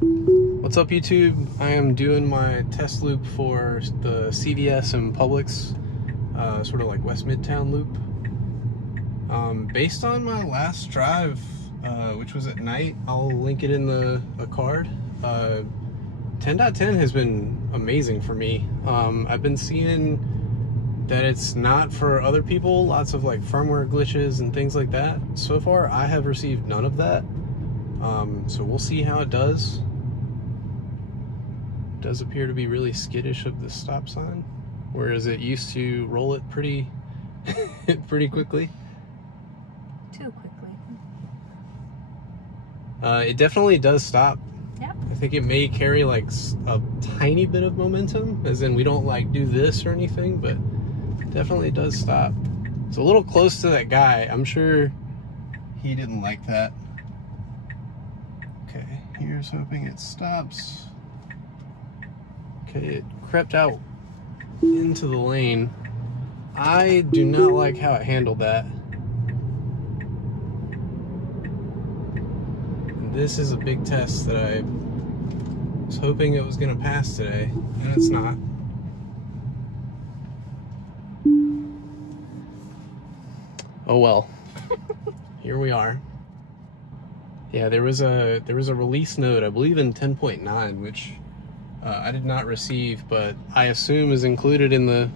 What's up, YouTube? I am doing my test loop for the CVS and Publix, sort of like West Midtown loop. Based on my last drive, which was at night, I'll link it in the card. 10.10 has been amazing for me. I've been seeing that it's not for other people, lots of like firmware glitches and things like that. So far, I have received none of that. So we'll see how it does. It does appear to be really skittish of the stop sign, whereas it used to roll it pretty quickly. Too quickly. It definitely does stop. Yep. I think it may carry like a tiny bit of momentum, as in we don't like do this or anything, but it definitely does stop. It's a little close to that guy. I'm sure he didn't like that. Okay, here's hoping it stops. Okay, it crept out into the lane. I do not like how it handled that. And this is a big test that I was hoping it was going to pass today, and it's not. Oh well. Here we are. Yeah, there was a release note, I believe in 10.9, which I did not receive, but I assume is included in the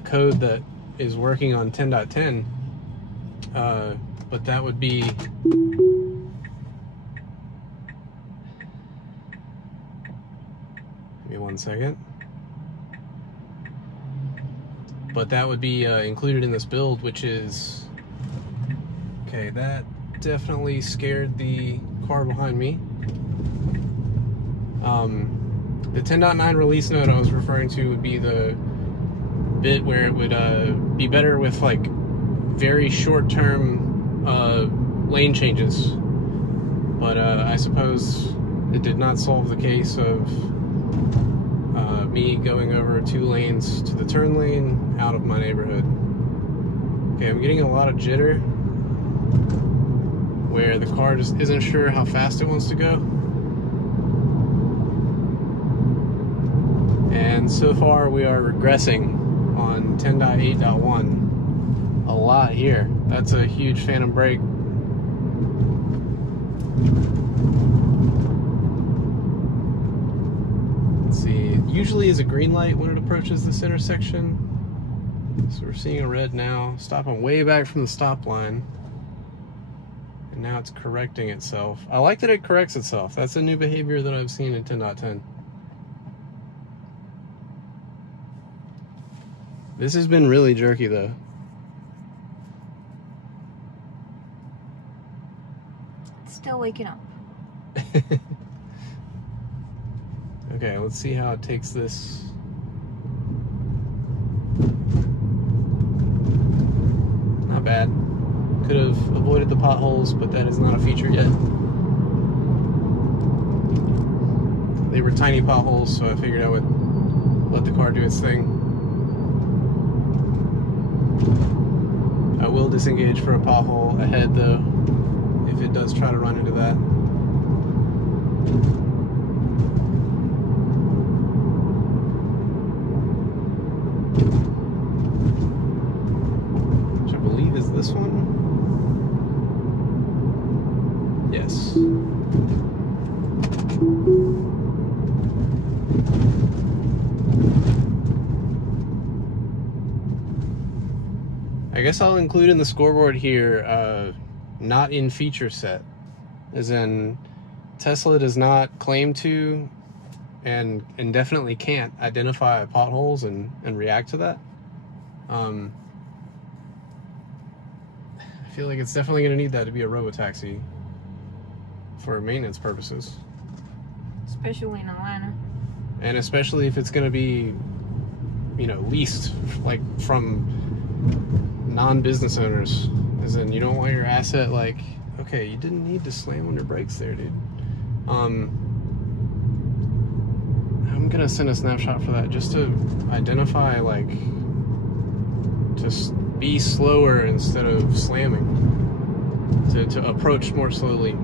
code that is working on 10.10. But that would be give me 1 second. But that would be included in this build, which is okay. That definitely scared the car behind me. The 10.9 release note I was referring to would be the bit where it would be better with like very short-term lane changes, but I suppose it did not solve the case of me going over 2 lanes to the turn lane out of my neighborhood. Okay, I'm getting a lot of jitter where the car just isn't sure how fast it wants to go. And so far we are regressing on 10.8.1 a lot here. That's a huge phantom brake. Let's see, it usually is a green light when it approaches this intersection. So we're seeing a red now, stopping way back from the stop line. And now it's correcting itself. I like that it corrects itself. That's a new behavior that I've seen in 10.10. This has been really jerky though. It's still waking up. Okay, let's see how it takes this. Not bad. Could have avoided the potholes, but that is not a feature yet. They were tiny potholes, so I figured I would let the car do its thing. I will disengage for a pothole ahead though, if it does try to run into that. Which I believe is this one. Yes. I guess I'll include in the scoreboard here, not in feature set, as in Tesla does not claim to and definitely can't identify potholes and react to that. I feel like it's definitely going to need that to be a robotaxi for maintenance purposes. Especially in Atlanta. And especially if it's going to be, you know, leased like from non-business owners, as in you don't want your asset like, okay, you didn't need to slam on your brakes there, dude. I'm gonna send a snapshot for that just to identify, like, just be slower instead of slamming, to approach more slowly.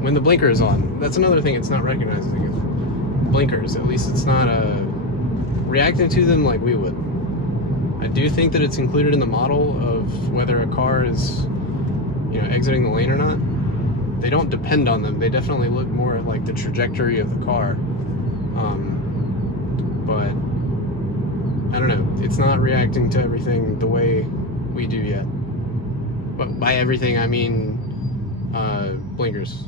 when the blinker is on. That's another thing it's not recognizing is blinkers. At least it's not reacting to them like we would. I do think that it's included in the model of whether a car is, you know, exiting the lane or not. They don't depend on them. They definitely look more like the trajectory of the car. But I don't know. It's not reacting to everything the way we do yet. But by everything, I mean blinkers.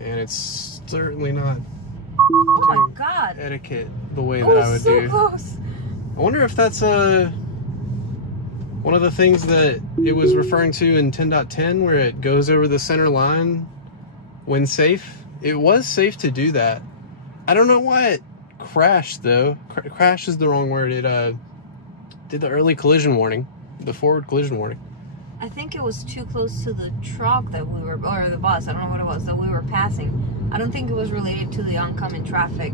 And it's certainly not Oh my god. etiquette the way that I would so do. Close. I wonder if that's one of the things that it was referring to in 10.10 where it goes over the center line when safe. It was safe to do that. I don't know why it crashed though. Crash is the wrong word. It did the early collision warning, the forward collision warning. I think it was too close to the truck that we were, or the bus, I don't know what it was, that we were passing. I don't think it was related to the oncoming traffic.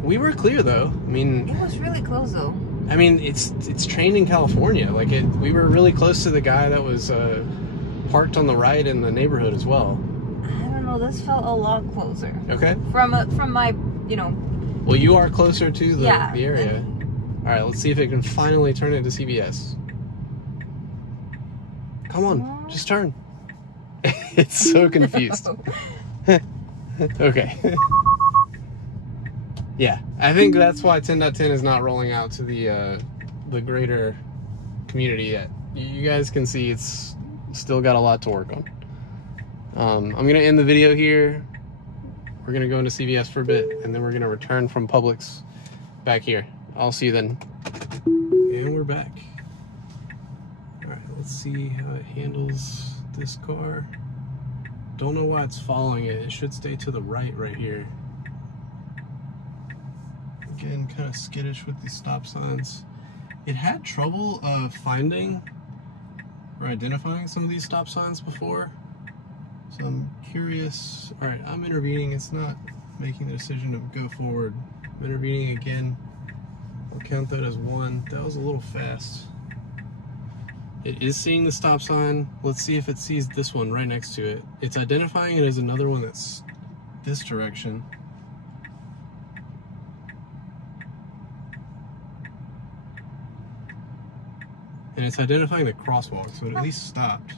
We were clear though. I mean, it was really close though. I mean, it's trained in California. Like we were really close to the guy that was parked on the right in the neighborhood as well. I don't know. This felt a lot closer. Okay. From my, you know. Well, you are closer to the area. And, all right, let's see if it can finally turn into CVS. Come on, just turn. It's so confused. Okay. Yeah, I think that's why 10.10 is not rolling out to the greater community yet. You guys can see it's still got a lot to work on. I'm going to end the video here. We're going to go into CVS for a bit, and then we're going to return from Publix back here. I'll see you then. And we're back. All right, let's see how it handles this car. Don't know why it's following it. It should stay to the right here. Again, kind of skittish with these stop signs. It had trouble finding or identifying some of these stop signs before. So I'm curious. All right, I'm intervening. It's not making the decision to go forward. I'm intervening again. I'll count that as 1. That was a little fast. It is seeing the stop sign. Let's see if it sees this one right next to it. It's identifying it as another one that's this direction. And it's identifying the crosswalk, so it at least stopped.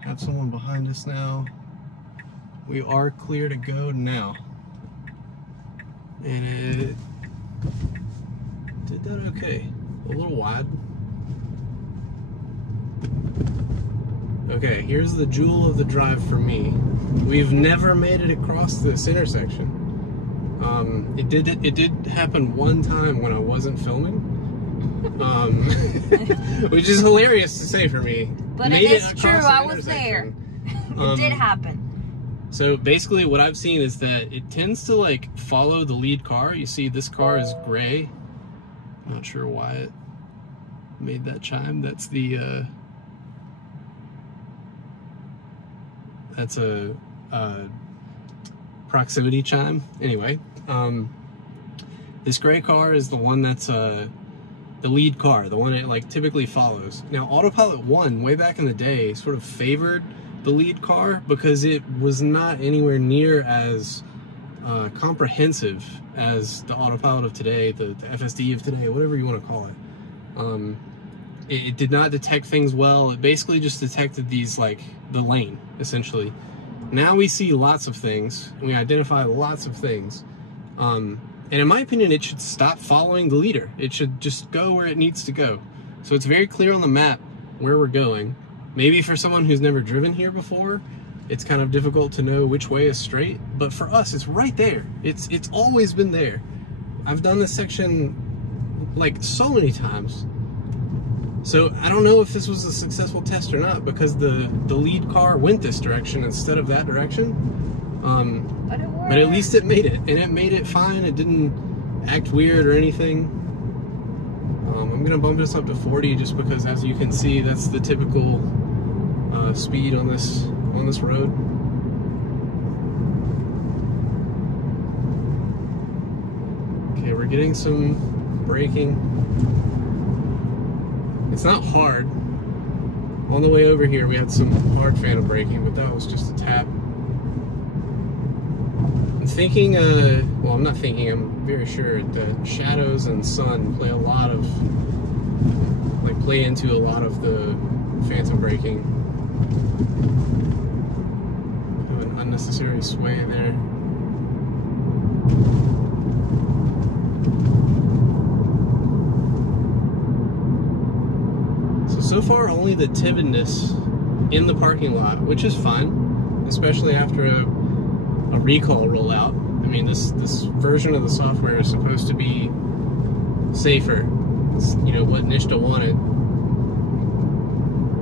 Have someone behind us now. We are clear to go now. And it did that okay. A little wide. Okay, here's the jewel of the drive for me. We've never made it across this intersection. It did happen one time when I wasn't filming, which is hilarious to say for me. But it is true, I was there. It did happen. So basically what I've seen is that it tends to like follow the lead car. You see this car is gray. I'm not sure why it made that chime. That's the that's a proximity chime. Anyway, this gray car is the one that's the lead car, the one it like typically follows. Now Autopilot 1 way back in the day sort of favored the lead car because it was not anywhere near as comprehensive as the Autopilot of today, the FSD of today, whatever you want to call it. It did not detect things well. It basically just detected these, like, the lane, essentially. Now we see lots of things, and we identify lots of things. And in my opinion, it should stop following the leader. It should just go where it needs to go. So it's very clear on the map where we're going. Maybe for someone who's never driven here before, it's kind of difficult to know which way is straight. But for us, it's right there. It's always been there. I've done this section, like, so many times. So I don't know if this was a successful test or not because the lead car went this direction instead of that direction. But it worked. But at least it made it, and it made it fine. It didn't act weird or anything. I'm gonna bump this up to 40 just because, as you can see, that's the typical speed on this road. Okay, we're getting some braking. It's not hard. On the way over here, we had some hard phantom braking, but that was just a tap. I'm thinking, well, I'm not thinking, I'm very sure that shadows and sun play into a lot of the phantom braking. Have an unnecessary sway there. So far, only the timidness in the parking lot, which is fine, especially after a recall rollout. I mean, this version of the software is supposed to be safer. It's, you know, what Nishta wanted.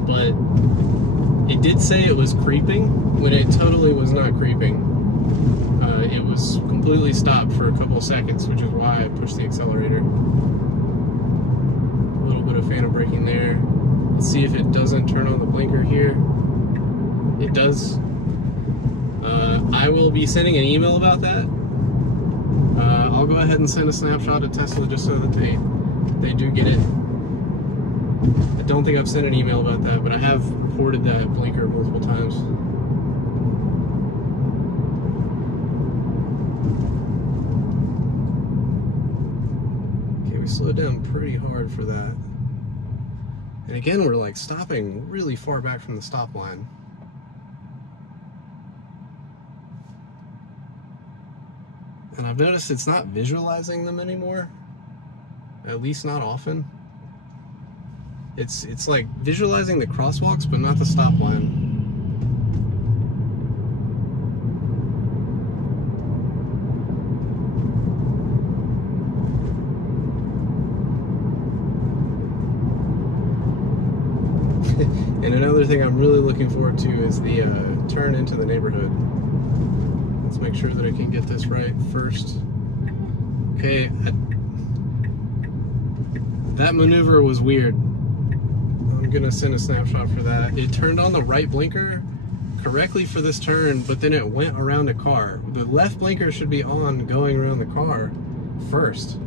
But it did say it was creeping when it totally was not creeping. It was completely stopped for a couple of seconds, which is why I pushed the accelerator. A little bit of phantom braking there. Let's see if it doesn't turn on the blinker here. It does. I will be sending an email about that. I'll go ahead and send a snapshot to Tesla just so that they do get it. I don't think I've sent an email about that, but I have reported that blinker multiple times. Okay, we slowed down pretty hard for that. And again, we're like stopping really far back from the stop line. And I've noticed it's not visualizing them anymore. At least not often. It's like visualizing the crosswalks, but not the stop line. And another thing I'm really looking forward to is the turn into the neighborhood. Let's make sure that I can get this right first. Okay, that maneuver was weird. I'm gonna send a snapshot for that. It turned on the right blinker correctly for this turn, but then it went around a car. The left blinker should be on going around the car first.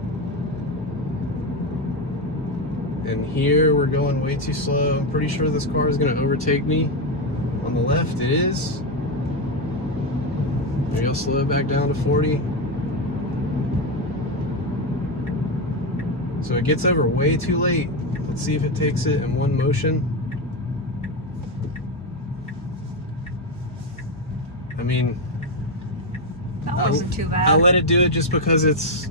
And here we're going way too slow. I'm pretty sure this car is gonna overtake me. On the left, it is. Maybe I'll slow it back down to 40. So it gets over way too late. Let's see if it takes it in one motion. I mean, that wasn't too bad. I'll let it do it just because it's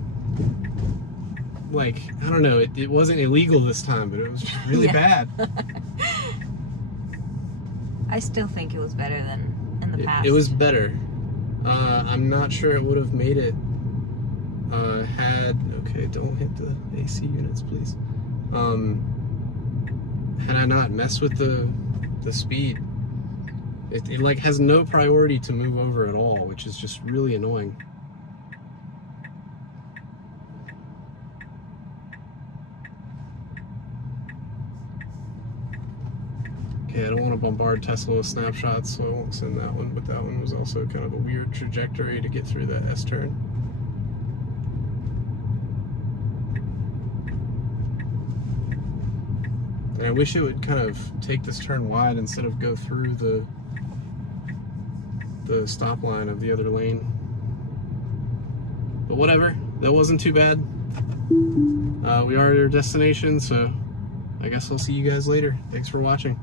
like, I don't know, it wasn't illegal this time, but it was just really bad. I still think it was better than in the past. It was better. I'm not sure it would have made it okay, don't hit the AC units, please. Had I not messed with the speed. It like has no priority to move over at all, which is just really annoying. Okay, I don't want to bombard Tesla with snapshots, so I won't send that one, but that one was also kind of a weird trajectory to get through that S-turn. And I wish it would kind of take this turn wide instead of go through the stop line of the other lane. But whatever, that wasn't too bad. We are at our destination, so I guess I'll see you guys later. Thanks for watching.